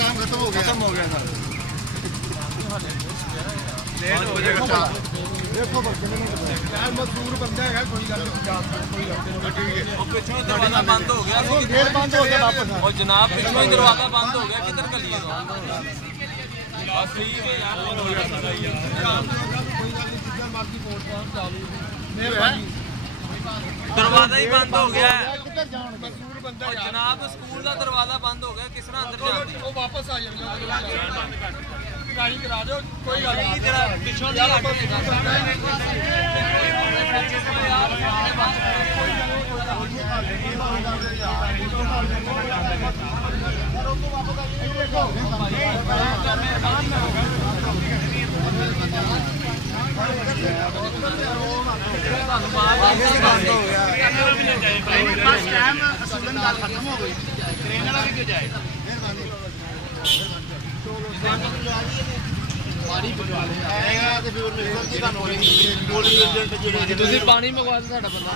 काम खत्म हो गया सर। लेट हो जाएगा। देखो यार मजदूर बंदा है कोई गल पिछों दरवाजा बंद हो गया गेट बंद हो गया वापस और जनाब पिछों दरवाजा बंद हो गया किधर गली है बस ठीक है यार हो गया सारा यार कोई गल नहीं जितना मर्जी कोर्ट पर चालू मेहरबानी दरवाजा ही बंद हो गया किधर जान मजदूर बंदा है जनाब स्कूल का दरवाजा बंद हो गया किस तरह अंदर जाते वो वापस आ जाएगा बंद कर गाड़ी करा दो कोई गल नहीं तेरा पिछों नहीं बस टाइम असूलन गल खत्म हो गई ट्रेन वाला भी क्यों जाए पानी मंगवा दो साडा बंदा